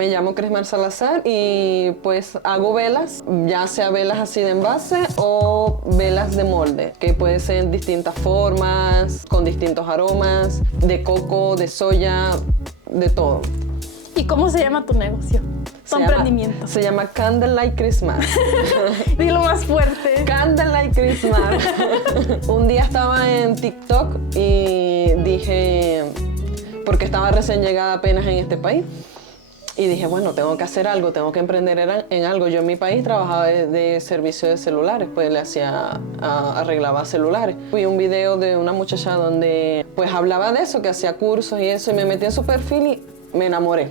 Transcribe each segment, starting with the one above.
Me llamo Crismar Salazar y pues hago velas, ya sea velas así de envase o velas de molde, que puede ser en distintas formas, con distintos aromas, de coco, de soya, de todo. ¿Y cómo se llama tu negocio? Tu emprendimiento. Se llama Candlelight Crismar. Dilo más fuerte. Candlelight Crismar. Un día estaba en TikTok y dije, porque estaba recién llegada apenas en este país, y dije, bueno, tengo que hacer algo, tengo que emprender en algo. Yo en mi país trabajaba de servicio de celulares, pues arreglaba celulares. Vi un video de una muchacha donde pues hablaba de eso, que hacía cursos y eso, y me metí en su perfil y me enamoré.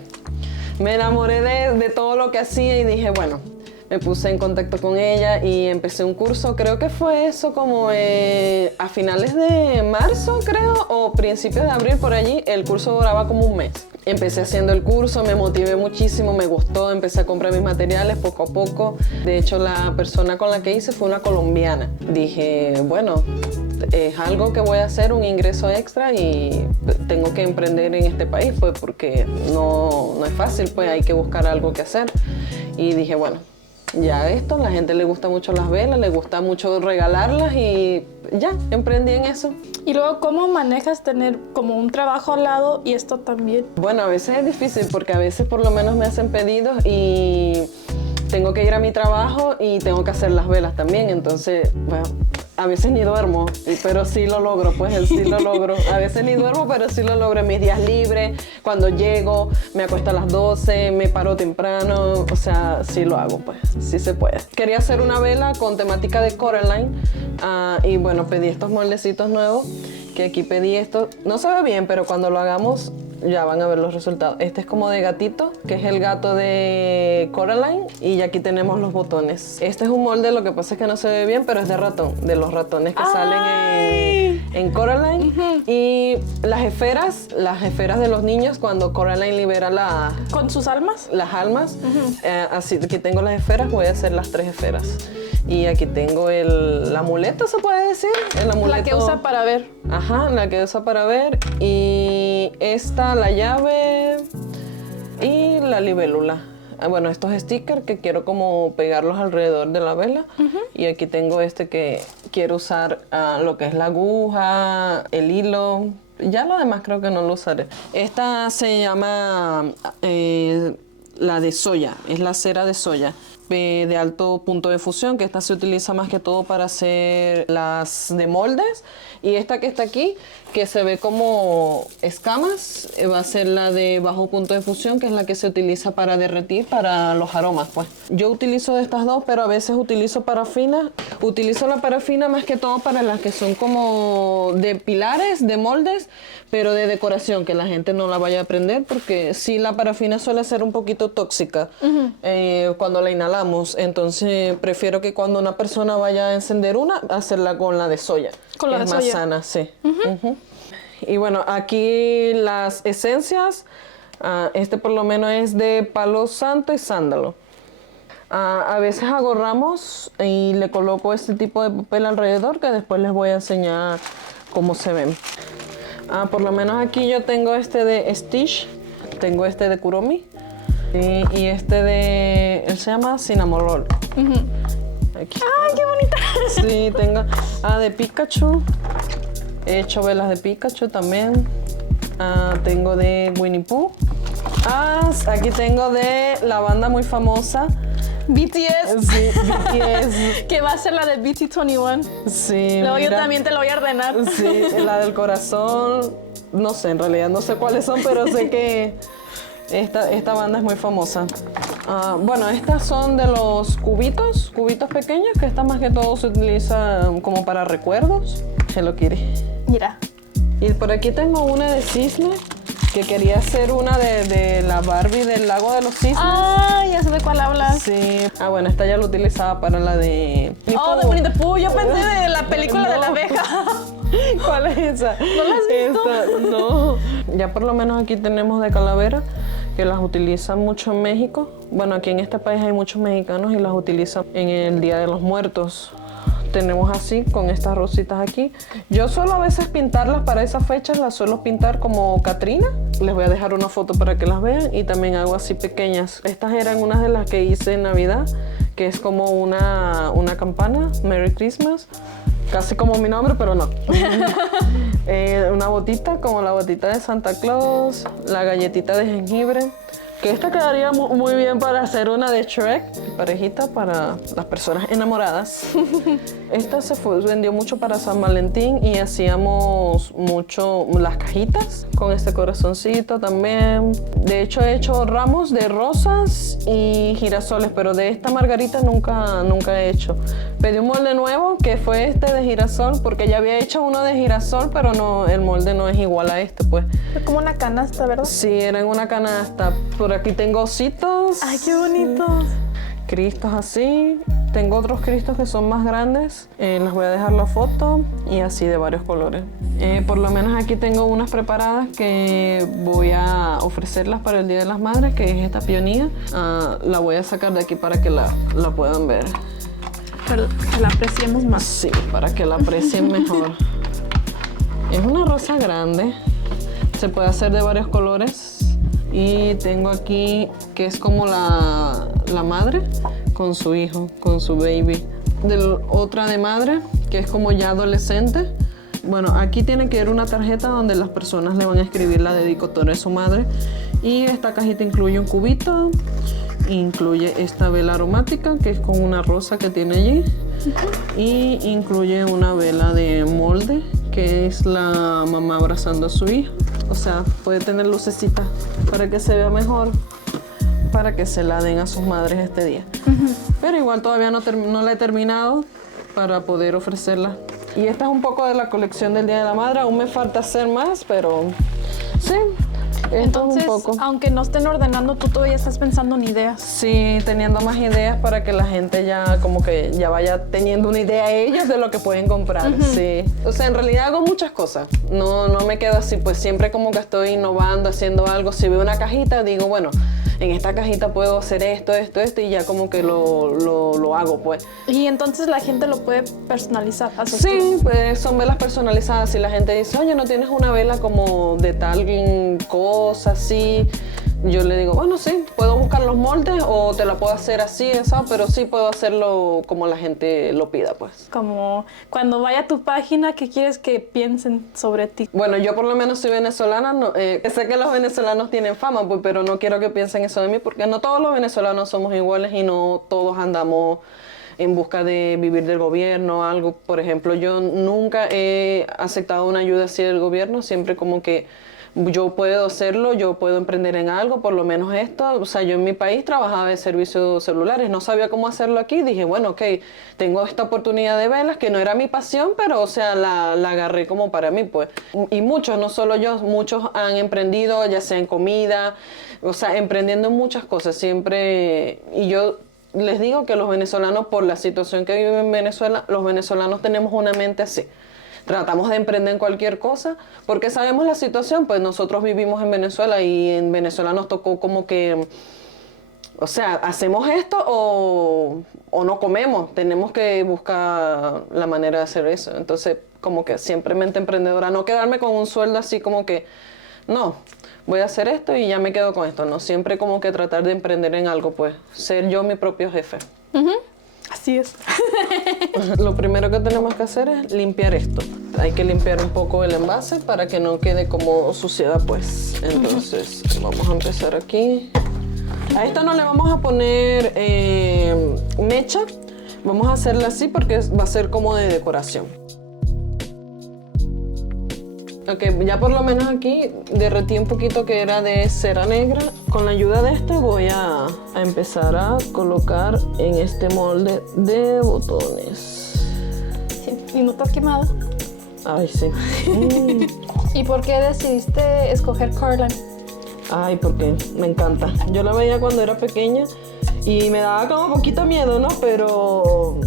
Me enamoré de todo lo que hacía y dije, bueno, me puse en contacto con ella y empecé un curso. Creo que fue eso como a finales de marzo, creo, o principios de abril, por allí. El curso duraba como un mes. Empecé haciendo el curso, me motivé muchísimo, me gustó, empecé a comprar mis materiales poco a poco. De hecho, la persona con la que hice fue una colombiana. Dije, bueno, es algo que voy a hacer, un ingreso extra, y tengo que emprender en este país, pues porque no es fácil, pues hay que buscar algo que hacer. Y dije, bueno, ya esto, la gente le gusta mucho las velas, le gusta mucho regalarlas y ya, emprendí en eso. Y luego, ¿cómo manejas tener como un trabajo al lado y esto también? Bueno, a veces es difícil porque a veces por lo menos me hacen pedidos y tengo que ir a mi trabajo y tengo que hacer las velas también, entonces, bueno, a veces ni duermo, pero sí lo logro, pues sí lo logro. A veces ni duermo, pero sí lo logro en mis días libres. Cuando llego, me acuesto a las 12, me paro temprano, o sea, sí lo hago, pues, sí se puede. Quería hacer una vela con temática de Coraline y bueno, pedí estos moldecitos nuevos, que aquí pedí esto. No se ve bien, pero cuando lo hagamos ya van a ver los resultados. Este es como de gatito, que es el gato de Coraline, y aquí tenemos los botones. Este es un molde, lo que pasa es que no se ve bien, pero es de ratón, de los ratones que salen en Coraline. Y las esferas de los niños cuando Coraline libera ¿Con sus almas? Las almas. Así que tengo las esferas, voy a hacer las 3 esferas. Y aquí tengo el amuleto, ¿se puede decir? El amuleto. La que usa para ver. Ajá, la que usa para ver. Y esta, la llave y la libélula. Bueno, estos stickers que quiero como pegarlos alrededor de la vela. Y aquí tengo este que quiero usar lo que es la aguja, el hilo. Ya lo demás creo que no lo usaré. Esta se llama la de soya, es la cera de soya de alto punto de fusión, que esta se utiliza más que todo para hacer las de moldes. Y esta que está aquí, que se ve como escamas, va a ser la de bajo punto de fusión, que es la que se utiliza para derretir para los aromas, pues. Yo utilizo de estas dos, pero a veces utilizo parafina. Utilizo la parafina más que todo para las que son como de pilares, de moldes, pero de decoración, que la gente no la vaya a prender, porque sí, la parafina suele ser un poquito tóxica cuando la inhalamos. Entonces prefiero que cuando una persona vaya a encender una, hacerla con la de soya. Con la de soya. Es más sana, sí. Y bueno, aquí las esencias, este por lo menos es de palo santo y sándalo. A veces hago ramos y le coloco este tipo de papel alrededor, que después les voy a enseñar cómo se ven. Por lo menos aquí yo tengo este de Stitch, tengo este de Kuromi y este de, él se llama Cinnamon Roll. Aquí. ¡Ay, qué bonita! Sí, tengo de Pikachu. He hecho velas de Pikachu también. Tengo de Winnie Pooh. Aquí tengo de la banda muy famosa BTS. Sí, BTS. Que va a ser la de BT21. Sí, Luego mira. yo también te lo voy a ordenar. Sí, la del corazón. No sé, en realidad no sé cuáles son, pero sé que esta banda es muy famosa. Bueno, estas son de los cubitos pequeños, que esta más que todo se utiliza como para recuerdos. Hello Kitty. Mira. Y por aquí tengo una de cisne, que quería hacer una de la Barbie del lago de los cisnes. Ya sé de cuál hablas. Sí. Bueno, esta ya la utilizaba para la de... De Winnie the Pooh. Yo pensé de la película de la abeja. ¿Cuál es esa? ¿No la has visto? Esta, no. Ya por lo menos aquí tenemos de calavera, que las utilizan mucho en México. Bueno, aquí en este país hay muchos mexicanos y las utilizan en el Día de los Muertos. tenemos así, con estas rositas aquí. Yo suelo a veces pintarlas para esas fechas, las suelo pintar como Catrina. Les voy a dejar una foto para que las vean y también hago así pequeñas. Estas eran unas de las que hice en Navidad, que es como una campana, Merry Christmas. Casi como mi nombre, pero no. Una botita, como la botita de Santa Claus, la galletita de jengibre. Que esta quedaría muy bien para hacer una de Shrek, parejita para las personas enamoradas. Esta se vendió mucho para San Valentín y hacíamos mucho las cajitas con este corazoncito también. De hecho, he hecho ramos de rosas y girasoles, pero de esta margarita nunca he hecho. Pedí un molde nuevo que fue este de girasol, porque ya había hecho uno de girasol, pero no, el molde no es igual a este, pues. Es como una canasta, ¿verdad? Sí, era en una canasta. Por aquí tengo ositos. ¡Ay, qué bonitos! Cristos así. Tengo otros cristos que son más grandes. Les voy a dejar la foto y así de varios colores. Por lo menos aquí tengo unas preparadas que voy a ofrecerlas para el Día de las Madres, que es esta peonía. La voy a sacar de aquí para que la puedan ver. Para que la apreciemos más. Sí, para que la aprecien mejor. Es una rosa grande. Se puede hacer de varios colores. Y tengo aquí que es como la madre con su hijo, con su baby. Otra de madre que es como ya adolescente. Bueno, aquí tiene que ir una tarjeta donde las personas le van a escribir la dedicatoria a su madre. Y esta cajita incluye un cubito, incluye esta vela aromática que es con una rosa que tiene allí. Y incluye una vela de molde que es la mamá abrazando a su hijo. O sea, puede tener lucecita para que se vea mejor, para que se la den a sus madres este día. Pero igual todavía no la he terminado para poder ofrecerla. Y esta es un poco de la colección del Día de la Madre. Aún me falta hacer más, pero sí. Entonces, un poco. aunque no estén ordenando, tú todavía estás pensando en ideas. Sí, teniendo más ideas para que la gente ya como que ya vaya teniendo una idea ellos de lo que pueden comprar. Sí. O sea, en realidad hago muchas cosas. No me quedo así, pues siempre como que estoy innovando, haciendo algo. Si veo una cajita, digo, bueno, en esta cajita puedo hacer esto, y ya como que lo hago, pues. Y entonces la gente lo puede personalizar. Sí, pues son velas personalizadas. Si la gente dice, oye, ¿no tienes una vela como de tal cosa así? Yo le digo, bueno, sí, puedo buscar los moldes o te la puedo hacer así, eso, pero sí puedo hacerlo como la gente lo pida, pues. Como cuando vaya a tu página, ¿qué quieres que piensen sobre ti? Bueno, yo por lo menos soy venezolana, sé que los venezolanos tienen fama, pues, pero no quiero que piensen eso de mí, porque no todos los venezolanos somos iguales y no todos andamos en busca de vivir del gobierno, algo. Por ejemplo, yo nunca he aceptado una ayuda así del gobierno, siempre como que yo puedo hacerlo, yo puedo emprender en algo, por lo menos esto. O sea, yo en mi país trabajaba de servicios celulares, no sabía cómo hacerlo aquí. Dije, bueno, ok, tengo esta oportunidad de velas, que no era mi pasión, pero, o sea, la agarré como para mí, pues. Y muchos, no solo yo, muchos han emprendido, ya sea en comida, o sea, emprendiendo en muchas cosas, siempre. Y yo les digo que los venezolanos, por la situación que viven en Venezuela, los venezolanos tenemos una mente así. Tratamos de emprender en cualquier cosa porque sabemos la situación, pues nosotros vivimos en Venezuela y en Venezuela nos tocó como que, o sea, hacemos esto o no comemos, tenemos que buscar la manera de hacer eso. Entonces, como que siempre mente emprendedora, no quedarme con un sueldo así como que, no, voy a hacer esto y ya me quedo con esto, no, siempre como que tratar de emprender en algo, pues, ser yo mi propio jefe. Así es. Lo primero que tenemos que hacer es limpiar esto. Hay que limpiar un poco el envase para que no quede como suciedad, pues. Entonces, vamos a empezar aquí. A esto no le vamos a poner mecha. Vamos a hacerla así porque va a ser como de decoración. Ok, ya por lo menos aquí derretí un poquito que era de cera negra. Con la ayuda de este voy a empezar a colocar en este molde de botones. Sí. ¿Y no te has quemado? Ay, sí. ¿Y por qué decidiste escoger Coraline? Ay, porque me encanta. Yo la veía cuando era pequeña y me daba como poquito miedo, ¿no? Pero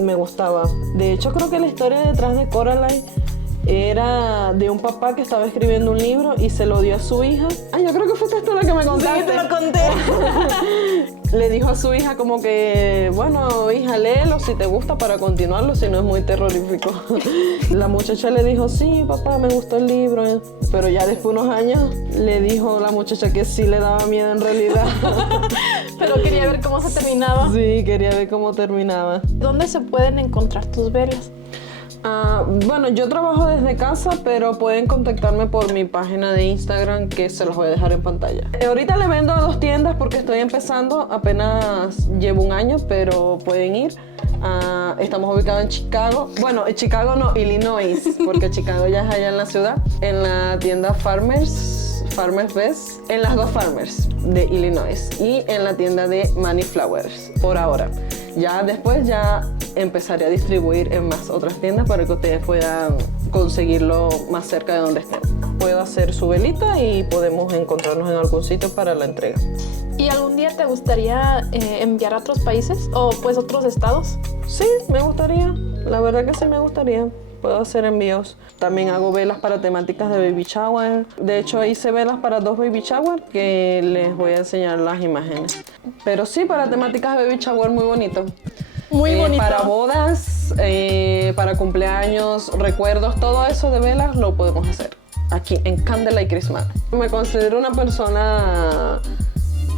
me gustaba. De hecho, creo que la historia detrás de Coraline era de un papá que estaba escribiendo un libro y se lo dio a su hija. Ay, yo creo que fuiste tú la que me contaste. Sí, te lo conté. le dijo a su hija como que, bueno, hija, léelo si te gusta para continuarlo, si no es muy terrorífico. La muchacha le dijo, sí, papá, me gustó el libro. Pero ya después de unos años le dijo la muchacha que sí le daba miedo en realidad. Pero quería ver cómo se terminaba. Sí, quería ver cómo terminaba. ¿Dónde se pueden encontrar tus velas? Bueno, yo trabajo desde casa, pero pueden contactarme por mi página de Instagram, que se los voy a dejar en pantalla. Ahorita le vendo a 2 tiendas porque estoy empezando, apenas llevo 1 año, pero pueden ir. Estamos ubicados en Chicago. Bueno, en Chicago no, Illinois, porque Chicago ya es allá en la ciudad. En la tienda Farmers Best, en las 2 Farmers de Illinois y en la tienda de Manny Flowers, por ahora. Ya después empezaré a distribuir en más otras tiendas para que ustedes puedan conseguirlo más cerca de donde estén. Puedo hacer su velita y podemos encontrarnos en algún sitio para la entrega. ¿Y algún día te gustaría enviar a otros países o pues otros estados? Sí, me gustaría. La verdad que sí me gustaría. Puedo hacer envíos. También hago velas para temáticas de baby shower. De hecho, hice velas para 2 baby shower que les voy a enseñar las imágenes. Pero sí, para temáticas de baby shower muy bonito. Muy bonito. Para bodas, para cumpleaños, recuerdos, todo eso de velas lo podemos hacer aquí en Candlelight Christmas. Me considero una persona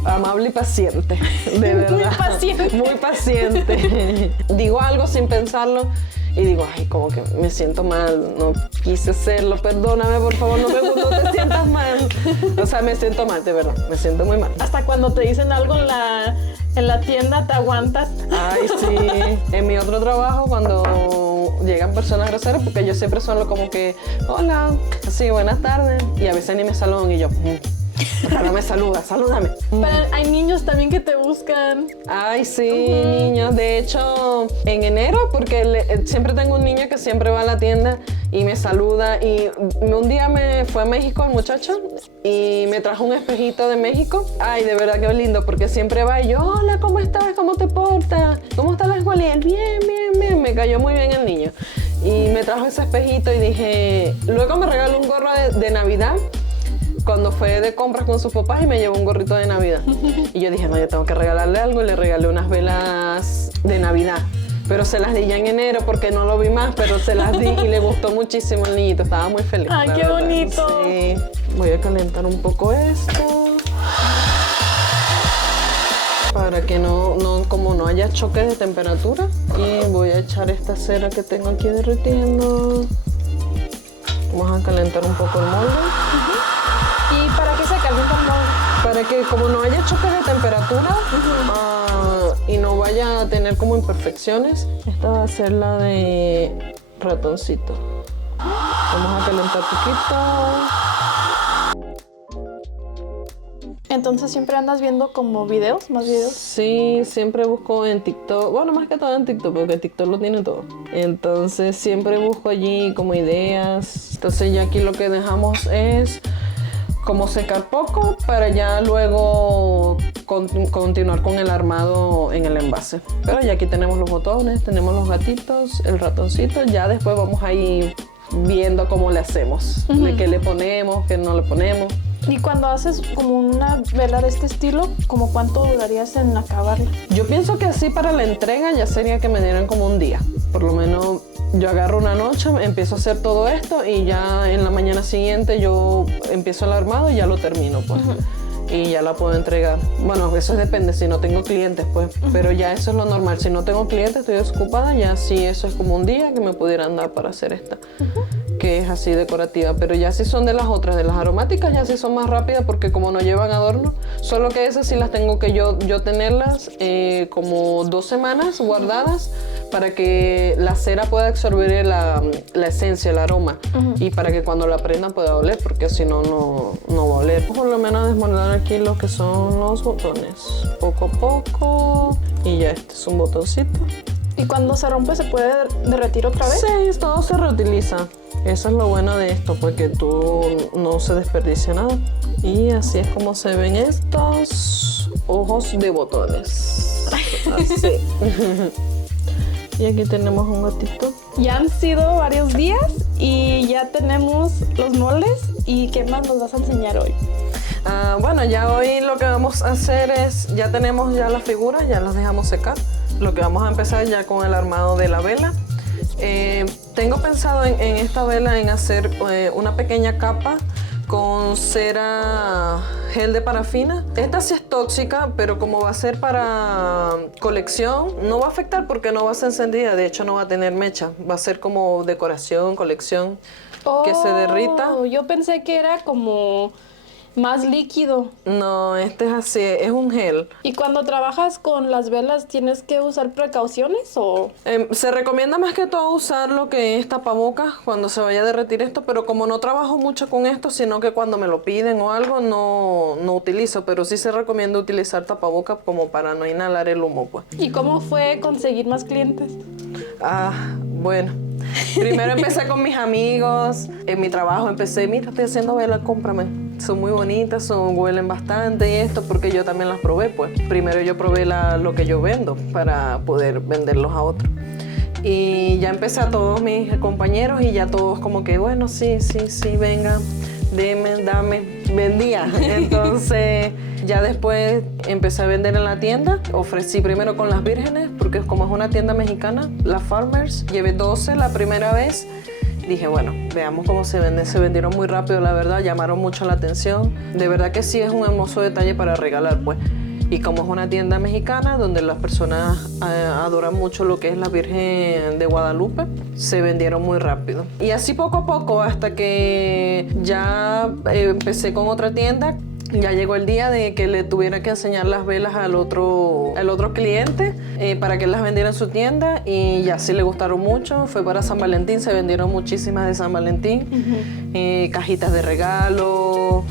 amable y paciente, de verdad. Muy paciente. Muy paciente. Digo algo sin pensarlo y digo, ay, como que me siento mal, no quise hacerlo, perdóname, por favor, no te sientas mal. O sea, me siento mal, de verdad, me siento muy mal. Hasta cuando te dicen algo en la tienda, te aguantas. Ay, sí. En mi otro trabajo, cuando llegan personas groseras, porque ellos siempre son como que, hola, sí, buenas tardes. Y a veces ni me saludan y yo, ahora me saluda, salúdame. Pero hay niños también que te buscan. Ay, sí, niños. De hecho, en enero, porque siempre tengo un niño que siempre va a la tienda y me saluda. Y un día me fue a México el muchacho y me trajo un espejito de México. Ay, de verdad que lindo, porque siempre va y yo, hola, ¿cómo estás? ¿Cómo te portas? ¿Cómo está la escuela? Y él, bien, bien, bien. Me cayó muy bien el niño. Y me trajo ese espejito y dije, luego me regaló un gorro de Navidad. Cuando fue de compras con sus papás y me llevó un gorrito de Navidad. Y yo dije, no, yo tengo que regalarle algo. Y le regalé unas velas de Navidad. Pero se las di ya en enero porque no lo vi más, pero se las di y le gustó muchísimo al niñito. Estaba muy feliz. ¡Ay, qué verdad. bonito! Sí. Voy a calentar un poco esto. Para que como no haya choques de temperatura. Y voy a echar esta cera que tengo aquí derritiendo. Vamos a calentar un poco el molde. ¿Y para qué se calienta el molde? Para que como no haya choques de temperatura y no vaya a tener como imperfecciones, esta va a ser la de ratoncito. Vamos a calentar poquito. Entonces siempre andas viendo como videos, más videos. Sí, siempre busco en TikTok, bueno, más que todo en TikTok, porque TikTok lo tiene todo. Entonces siempre busco allí como ideas. Entonces ya aquí lo que dejamos es como secar poco para ya luego continuar con el armado en el envase. Pero ya aquí tenemos los botones, tenemos los gatitos, el ratoncito. Ya después vamos a ir viendo cómo le hacemos, de qué le ponemos, qué no le ponemos. Y cuando haces como una vela de este estilo, ¿como cuánto durarías en acabarla? Yo pienso que así para la entrega ya sería que me dieran como un día. Por lo menos yo agarro una noche, empiezo a hacer todo esto y ya en la mañana siguiente yo empiezo el armado y ya lo termino, pues. Y ya la puedo entregar. Bueno, eso depende si no tengo clientes, pues. Pero ya eso es lo normal. Si no tengo clientes, estoy desocupada, ya sí eso es como un día que me pudieran dar para hacer esta. Que es así decorativa, pero ya si son de las otras, de las aromáticas, ya sí son más rápidas porque como no llevan adorno, solo que esas sí las tengo que yo tenerlas como 2 semanas guardadas para que la cera pueda absorber la esencia, el aroma y para que cuando la prenda pueda oler, porque si no, no va a oler. Por lo menos desmoldar aquí lo que son los botones, poco a poco, y ya este es un botoncito. ¿Y cuando se rompe se puede derretir otra vez? Sí, todo se reutiliza. Eso es lo bueno de esto, porque tú no se desperdicia nada. Y así es como se ven estos ojos de botones. Así. Y aquí tenemos un gatito. Ya han sido varios días y ya tenemos los moldes. ¿Y qué más nos vas a enseñar hoy? Bueno, ya hoy lo que vamos a hacer es, ya tenemos ya las figuras, ya las dejamos secar. Lo que vamos a empezar ya con el armado de la vela. Tengo pensado en esta vela en hacer una pequeña capa con cera gel de parafina. Esta sí es tóxica, pero como va a ser para colección, no va a afectar porque no va a ser encendida. De hecho, no va a tener mecha. Va a ser como decoración, colección, que se derrita. Yo pensé que era como más líquido. No, este es así, es un gel. ¿Y cuando trabajas con las velas tienes que usar precauciones o...? Se recomienda más que todo usar lo que es tapabocas cuando se vaya a derretir esto, pero como no trabajo mucho con esto, sino que cuando me lo piden o algo, no utilizo, pero sí se recomienda utilizar tapabocas como para no inhalar el humo, pues. ¿Y cómo fue conseguir más clientes? Bueno. Primero empecé con mis amigos, en mi trabajo empecé, mira, estoy haciendo velas, cómprame. Son muy bonitas, huelen bastante y esto, porque yo también las probé, pues. Primero yo probé lo que yo vendo para poder venderlos a otros. Y ya empecé a todos mis compañeros y ya todos como que, bueno, sí, venga, dame, vendía. Entonces ya después empecé a vender en la tienda. Ofrecí primero con las vírgenes, porque como es una tienda mexicana, las Farmers. Llevé 12 la primera vez. Dije, bueno, veamos cómo se venden. Se vendieron muy rápido, la verdad, llamaron mucho la atención. De verdad que sí es un hermoso detalle para regalar, pues. Y como es una tienda mexicana donde las personas adoran mucho lo que es la Virgen de Guadalupe, se vendieron muy rápido. Y así poco a poco, hasta que ya empecé con otra tienda. Ya llegó el día de que le tuviera que enseñar las velas al otro cliente para que él las vendiera en su tienda, y ya sí le gustaron mucho. Fue para San Valentín, se vendieron muchísimas de San Valentín, cajitas de regalo,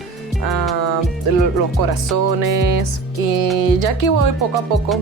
los corazones, y ya aquí voy poco a poco.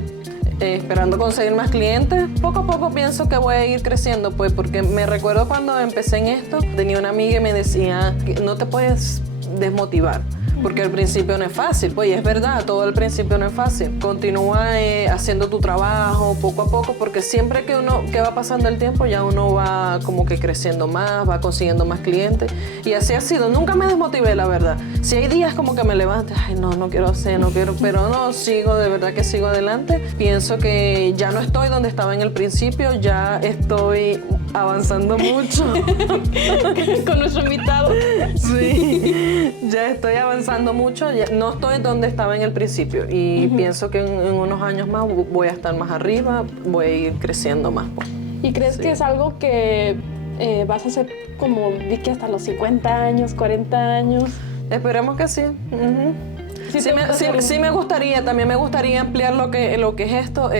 Esperando conseguir más clientes. Poco a poco pienso que voy a ir creciendo, pues, porque me recuerdo cuando empecé en esto, tenía una amiga y me decía que no te puedes desmotivar, porque al principio no es fácil, pues, y es verdad, todo al principio no es fácil. Continúa haciendo tu trabajo poco a poco, porque siempre que va pasando el tiempo, ya uno va como que creciendo más, va consiguiendo más clientes, y así ha sido. Nunca me desmotivé, la verdad. Si hay días como que me levanto, ay, no quiero hacer, pero no, sigo, de verdad que sigo adelante. Pienso que ya no estoy donde estaba en el principio, ya estoy avanzando mucho. Con nuestro invitado. Sí, ya estoy avanzando mucho, ya no estoy donde estaba en el principio, y pienso que en unos años más voy a estar más arriba, voy a ir creciendo más. ¿Y crees que es algo que vas a hacer como vi que hasta los 50 años, 40 años? Esperemos que sí. Sí me gustaría, también me gustaría ampliar lo que es esto,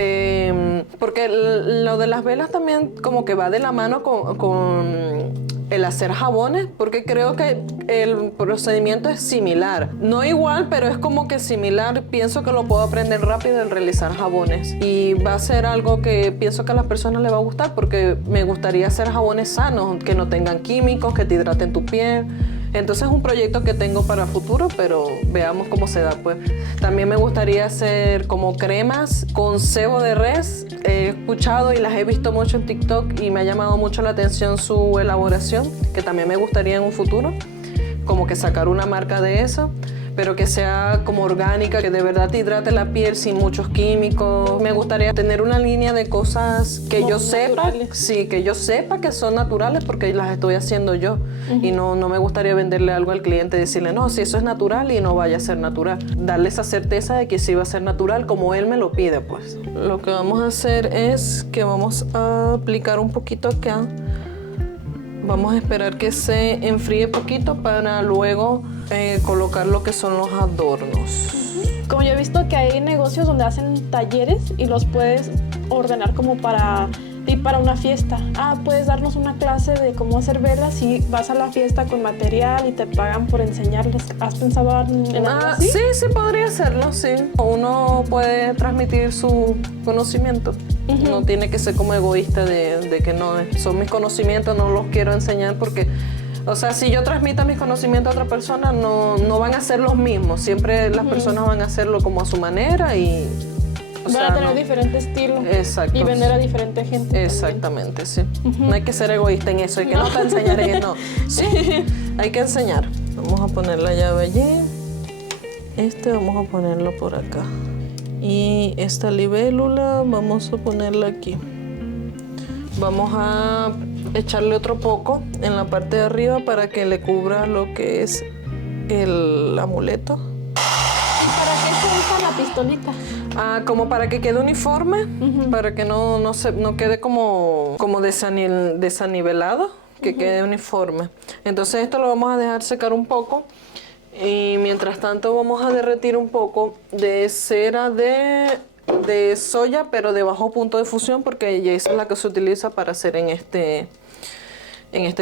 porque lo de las velas también como que va de la mano con el hacer jabones, porque creo que el procedimiento es similar. No igual, pero es como que similar. Pienso que lo puedo aprender rápido el realizar jabones. Y va a ser algo que pienso que a las personas les va a gustar, porque me gustaría hacer jabones sanos, que no tengan químicos, que te hidraten tu piel. Entonces es un proyecto que tengo para futuro, pero veamos cómo se da, pues. También me gustaría hacer como cremas con sebo de res. He escuchado y las he visto mucho en TikTok y me ha llamado mucho la atención su elaboración, que también me gustaría en un futuro, como que sacar una marca de eso, pero que sea como orgánica, que de verdad te hidrate la piel sin muchos químicos. Me gustaría tener una línea de cosas que yo sepa, sí, que yo sepa que son naturales, porque las estoy haciendo yo. Y no me gustaría venderle algo al cliente y decirle, no, si eso es natural y no vaya a ser natural. Darle esa certeza de que sí va a ser natural como él me lo pide, pues. Lo que vamos a hacer es que vamos a aplicar un poquito acá. Vamos a esperar que se enfríe poquito para luego colocar lo que son los adornos. Como yo he visto que hay negocios donde hacen talleres y los puedes ordenar como para una fiesta. Puedes darnos una clase de cómo hacer velas y vas a la fiesta con material y te pagan por enseñarles. ¿Has pensado en algo así? Sí, podría hacerlo, sí. Uno puede transmitir su conocimiento. No tiene que ser como egoísta de que no, son mis conocimientos, no los quiero enseñar porque, o sea, si yo transmito mis conocimientos a otra persona, no van a ser los mismos. Siempre las personas van a hacerlo como a su manera y... Van a tener diferente estilo. Exacto. Y vender a diferente gente. Exactamente, sí. No hay que ser egoísta en eso, hay que no te enseñar en eso. No. Sí, hay que enseñar. Vamos a poner la llave allí. Este vamos a ponerlo por acá. Y esta libélula vamos a ponerla aquí. Vamos a echarle otro poco en la parte de arriba para que le cubra lo que es el amuleto. ¿Y para qué se usa la pistolita? Como para que quede uniforme, para que no quede como desanivelado, que quede uniforme. Entonces esto lo vamos a dejar secar un poco. Y mientras tanto vamos a derretir un poco de cera de soya, pero de bajo punto de fusión, porque esa es la que se utiliza para hacer en este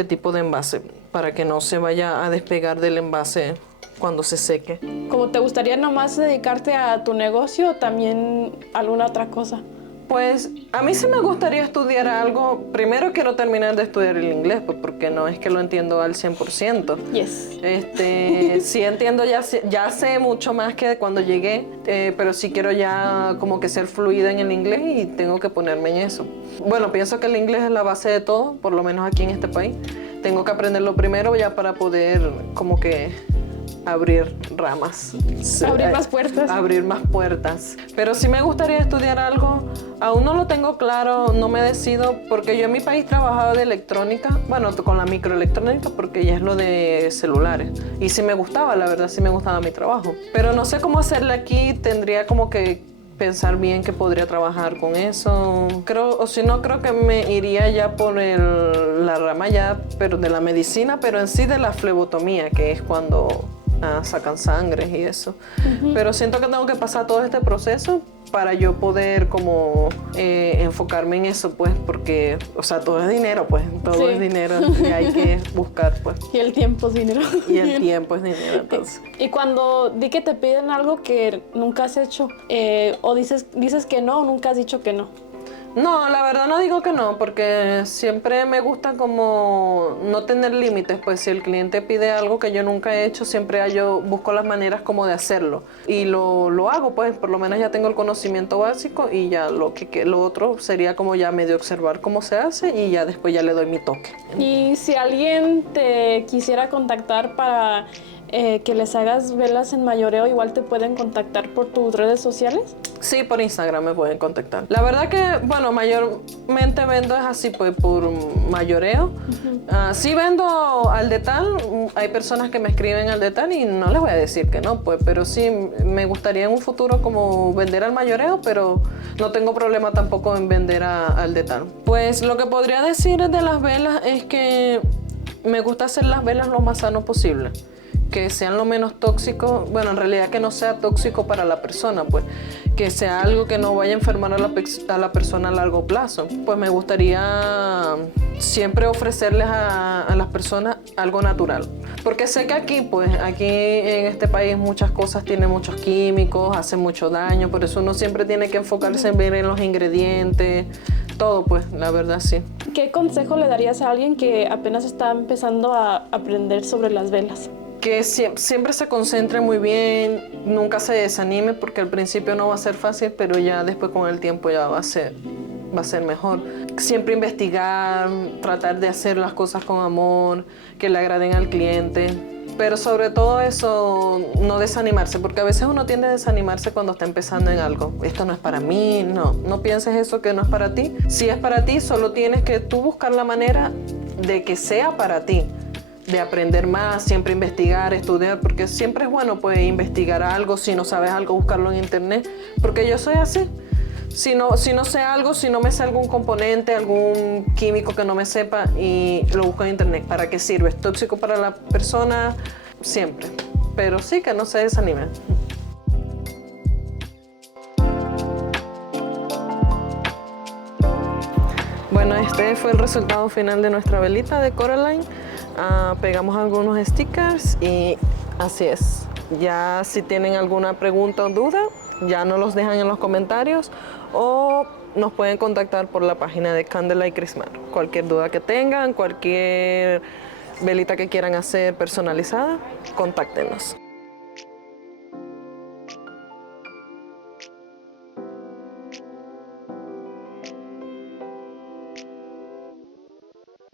tipo de envase, para que no se vaya a despegar del envase cuando se seque. ¿Cómo te gustaría nomás dedicarte a tu negocio o también alguna otra cosa? Pues a mí sí me gustaría estudiar algo. Primero quiero terminar de estudiar el inglés, pues porque no es que lo entiendo al 100%. Yes. Sí entiendo, ya sé mucho más que cuando llegué, pero sí quiero ya como que ser fluida en el inglés y tengo que ponerme en eso. Bueno, pienso que el inglés es la base de todo, por lo menos aquí en este país. Tengo que aprenderlo primero ya para poder como que abrir ramas. Abrir más puertas. Abrir más puertas. Pero sí me gustaría estudiar algo. Aún no lo tengo claro, no me decido, porque yo en mi país trabajaba de electrónica, bueno, con la microelectrónica, porque ya es lo de celulares. Y sí me gustaba, la verdad, sí me gustaba mi trabajo. Pero no sé cómo hacerle aquí, tendría como que pensar bien que podría trabajar con eso. Creo que me iría ya por la rama ya, pero de la medicina, pero en sí de la flebotomía, que es cuando sacan sangre y eso. Pero siento que tengo que pasar todo este proceso para yo poder como enfocarme en eso, pues, porque, o sea, todo es dinero, pues, todo es dinero y hay que buscar, pues. Y el tiempo es dinero. Y el tiempo es dinero, entonces. Y cuando di que te piden algo que nunca has hecho, o dices que no, o nunca has dicho que no. No, la verdad no digo que no, porque siempre me gusta como no tener límites, pues si el cliente pide algo que yo nunca he hecho, siempre yo busco las maneras como de hacerlo. Y lo hago, pues por lo menos ya tengo el conocimiento básico y ya lo otro sería como ya medio observar cómo se hace y ya después ya le doy mi toque. Y si alguien te quisiera contactar para que les hagas velas en mayoreo, igual te pueden contactar por tus redes sociales. Sí, por Instagram me pueden contactar. La verdad que, bueno, mayormente vendo es así, pues por mayoreo. Sí vendo al detal, hay personas que me escriben al detal y no les voy a decir que no, pues, pero sí me gustaría en un futuro como vender al mayoreo, pero no tengo problema tampoco en vender al detal. Pues lo que podría decir de las velas es que me gusta hacer las velas lo más sano posible. Que sean lo menos tóxicos, bueno, en realidad que no sea tóxico para la persona, pues, que sea algo que no vaya a enfermar a la persona a largo plazo. Pues me gustaría siempre ofrecerles a las personas algo natural. Porque sé que aquí en este país muchas cosas tienen muchos químicos, hacen mucho daño, por eso uno siempre tiene que enfocarse en ver en los ingredientes, todo, pues, la verdad sí. ¿Qué consejo le darías a alguien que apenas está empezando a aprender sobre las velas? Que siempre se concentre muy bien, nunca se desanime porque al principio no va a ser fácil, pero ya después con el tiempo ya va a ser mejor. Siempre investigar, tratar de hacer las cosas con amor, que le agraden al cliente, pero sobre todo eso, no desanimarse, porque a veces uno tiende a desanimarse cuando está empezando en algo. Esto no es para mí, no pienses eso que no es para ti. Si es para ti, solo tienes que tú buscar la manera de que sea para ti. De aprender más, siempre investigar, estudiar, porque siempre es bueno pues investigar algo, si no sabes algo, buscarlo en internet, porque yo soy así. Si no sé algo, si no me sé algún componente, algún químico que no me sepa y lo busco en internet. ¿Para qué sirve? ¿Es tóxico para la persona? Siempre. Pero sí que no se desanimen. Bueno, este fue el resultado final de nuestra velita de Coraline. Pegamos algunos stickers y así es. Ya si tienen alguna pregunta o duda, ya nos los dejan en los comentarios o nos pueden contactar por la página de Candlelight Christmas. Cualquier duda que tengan, cualquier velita que quieran hacer personalizada, contáctenos.